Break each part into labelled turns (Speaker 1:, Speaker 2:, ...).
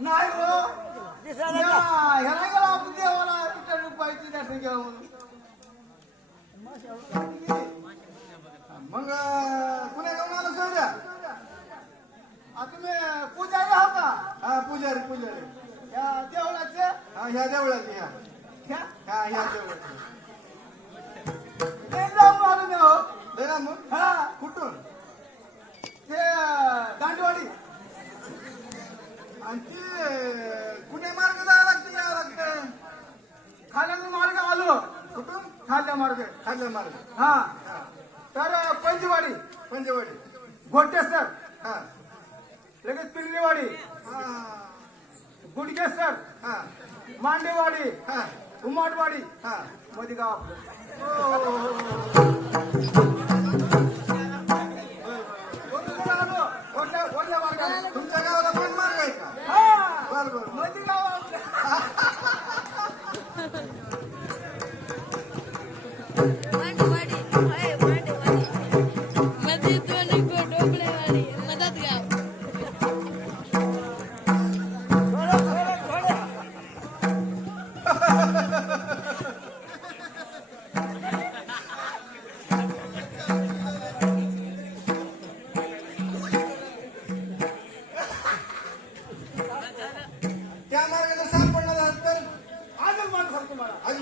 Speaker 1: नाही हो. या, ह्याला गेला आपण देवाला. विठ्ठल रुपयाची दर्शन म्हणून. मग पुण्या जाऊन आलो आ, तुम्ही पुजारी आहो का? हा पुजारी पुजारी. या देवळाचे? हा ह्या देवळाचे ह्या. ह्या? हा ह्या देवळाचे. जाऊन आलो मी हो मग हा. कुठून? आणि ते कुठे मार्ग जावं लागतं यावं लागतं. खाल्याचा मार्ग आलो. कुठून? खाल्ल्या मार्ग. खाल्ल्या मार्ग. हा. तर अं, पंचवाडी. पंचवाडी. गोटेसर हा. लगेच पिल्लेवाडी. गुडगेसर हा. मांडेवाडी. हा. उमाटवाडी. हा. मध्ये गाव आपलं
Speaker 2: मांडवाडी होय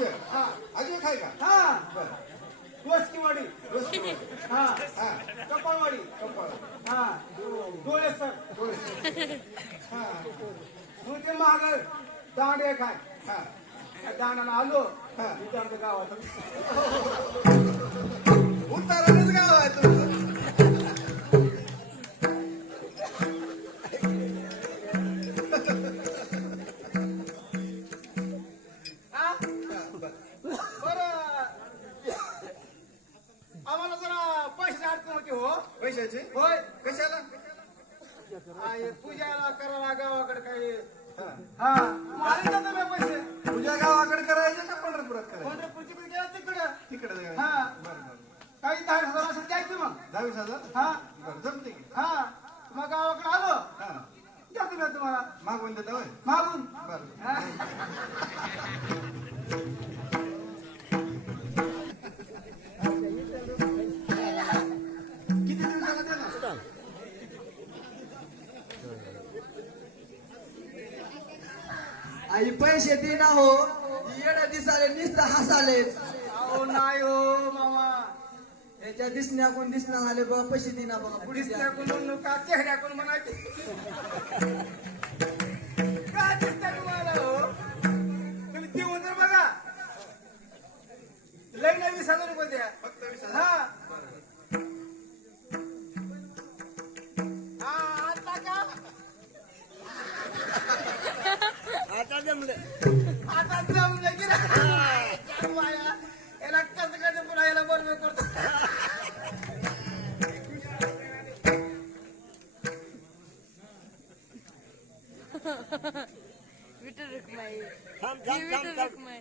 Speaker 1: अजय हा अजय खाय का? हा. बरं. वस्तीवाडी. हा. हा. कपाळवाडी कपाळ हा. डोळे सर. डोळे हा. मग ते महाग दांडे काय? हा. दांडाला आलो. हा. गावात उतारानेच गाव आहे तुमचं. पैशाची होय. कशाला? पूजाला करायला गावाकडे काही हा? मारे ना पैसे. पूजा गावाकडे करायचे का पंढरपुरात करायचे? पंढरपूरची पण गेला तिकडं. तिकडे हा. काही दहा हजार असेल द्यायचं मग. दहावीस हजार? हा. बरं जमते की. हा. मग गावाकडे आलो. हा. द्या तुम्ही तुम्हाला. मागून देता होय? मागून. बरं.
Speaker 3: आई पैसे दे ना हो येड्या दिसाले नुसतं हसाले.
Speaker 1: अहो नाही हो मामा.
Speaker 3: याच्या दिसण्याकून दिसणं आले बा पैसे दे ना बघा पुढे.
Speaker 1: दिसण्याकडून म्हणून का चेहऱ्याकडून म्हणायचे. का दिसतं तुम्हाला हो? तुम्ही देऊन तर बघा. लई नाही वीस हजार रुपये द्या. फक्त वीस हजार. हा,
Speaker 3: जमलं
Speaker 1: आता जमलं की याला कसं कसं पुन्हा याला बरोबर करतो?
Speaker 2: विठ्ठल रुक्माई. विठ्ठल रुक्माई.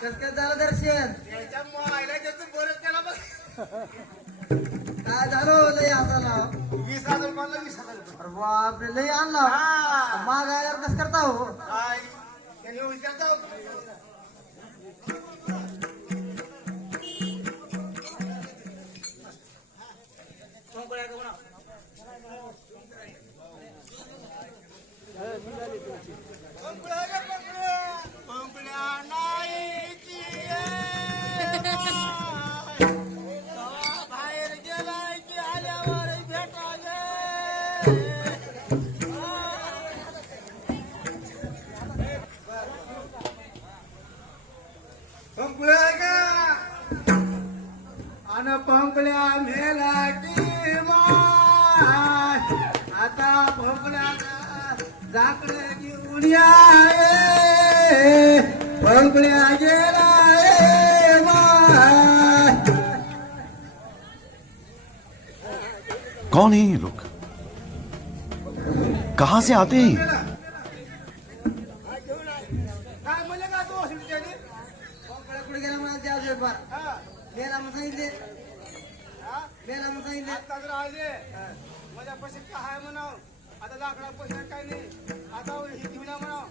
Speaker 3: कस काय झालं दर्शन
Speaker 1: याच्या मायला त्याचं बरं त्याला बघ.
Speaker 3: काय झालं लय हसाला
Speaker 1: वीस हजार रुपयाला वीस हजार रुपये.
Speaker 3: अरे बापरे लय आणला
Speaker 1: हा.
Speaker 3: माग आल्यावर कस करता हो
Speaker 1: आई, त्यांनी विचारता अन पंपल्या मेला आता भोपळ्याला जाकडे घेऊन या पंपल्या गेला माय
Speaker 4: कौन है ये लोग? कहां से आते हैं?
Speaker 1: काय
Speaker 3: गेला म्हणा
Speaker 1: हा आता ही काय म्हणाव आता लाकडा काय नाही आता घेऊन म्हणाव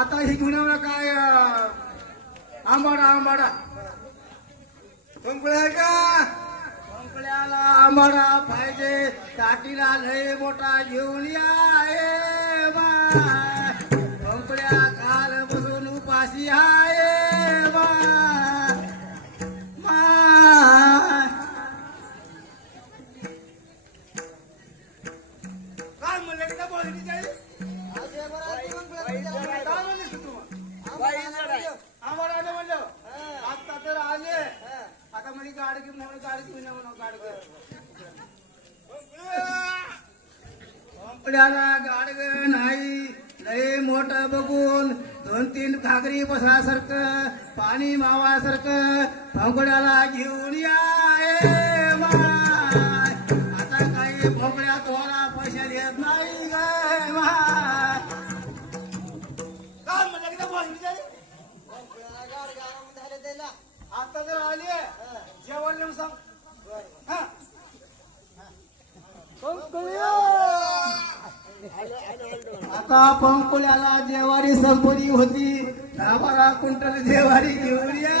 Speaker 1: आता घेऊन म्हणा काय आंबाडा. आंबाडा आंबाडा आहे का? आपल्याला आम्हाला पाहिजे. ताटीला लय मोठा घेऊन या आहे माय पंपळ्या काल बसून उपाशी हा आता गाडी घेऊन म्हणून गाडी घेऊन या म्हणून गाडी घेऊन आपल्याला गाडग नाही. लय मोठ बघून दोन तीन घागरी बसल्यासारखं पाणी मावासारखं भोंगड्याला घेऊन या. आता काही भोंगड्या तुम्हाला पैसे देत नाही गे आता जर आली जेवण लिहून सांग. हा. आता पंकुल्याला जेवारी संपली होती. दहा बारा क्विंटल जेवारी घेऊन या